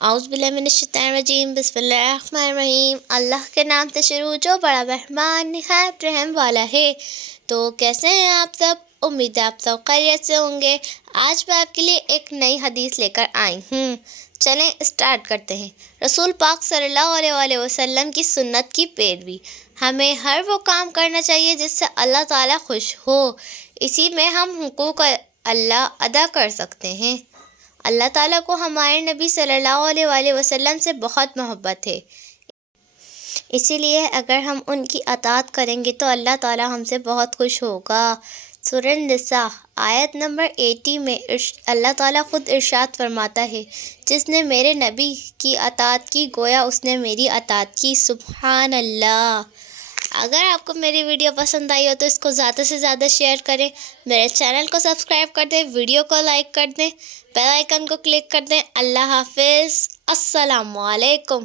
اعوذ باللہ من الشیطان الرجیم، بسم اللہ الرحمن الرحیم۔ اللہ کے نام سے شروع جو بڑا مہربان نہایت رحم والا ہے۔ تو کیسے ہیں آپ سب؟ امید ہے آپ سب خیریت سے ہوں گے۔ آج میں آپ کے لیے ایک نئی حدیث لے کر آئی ہوں۔ چلیں اسٹارٹ کرتے ہیں۔ رسول پاک صلی اللہ علیہ وآلہ وسلم کی سنت کی پیروی۔ ہمیں ہر وہ کام کرنا چاہیے جس سے اللہ تعالیٰ خوش ہو، اسی میں ہم حقوق اللہ ادا کر سکتے ہیں۔ اللہ تعالیٰ کو ہمارے نبی صلی اللہ علیہ وآلہ وسلم سے بہت محبت ہے، اسی لیے اگر ہم ان کی اطاعت کریں گے تو اللہ تعالیٰ ہم سے بہت خوش ہوگا۔ سورہ النساء آیت نمبر 80 میں اللہ تعالیٰ خود ارشاد فرماتا ہے، جس نے میرے نبی کی اطاعت کی گویا اس نے میری اطاعت کی۔ سبحان اللہ۔ اگر آپ کو میری ویڈیو پسند آئی ہو تو اس کو زیادہ سے زیادہ شیئر کریں، میرے چینل کو سبسکرائب کر دیں، ویڈیو کو لائک کر دیں، بیل آئیکن کو کلک کر دیں۔ اللہ حافظ، السلام علیکم۔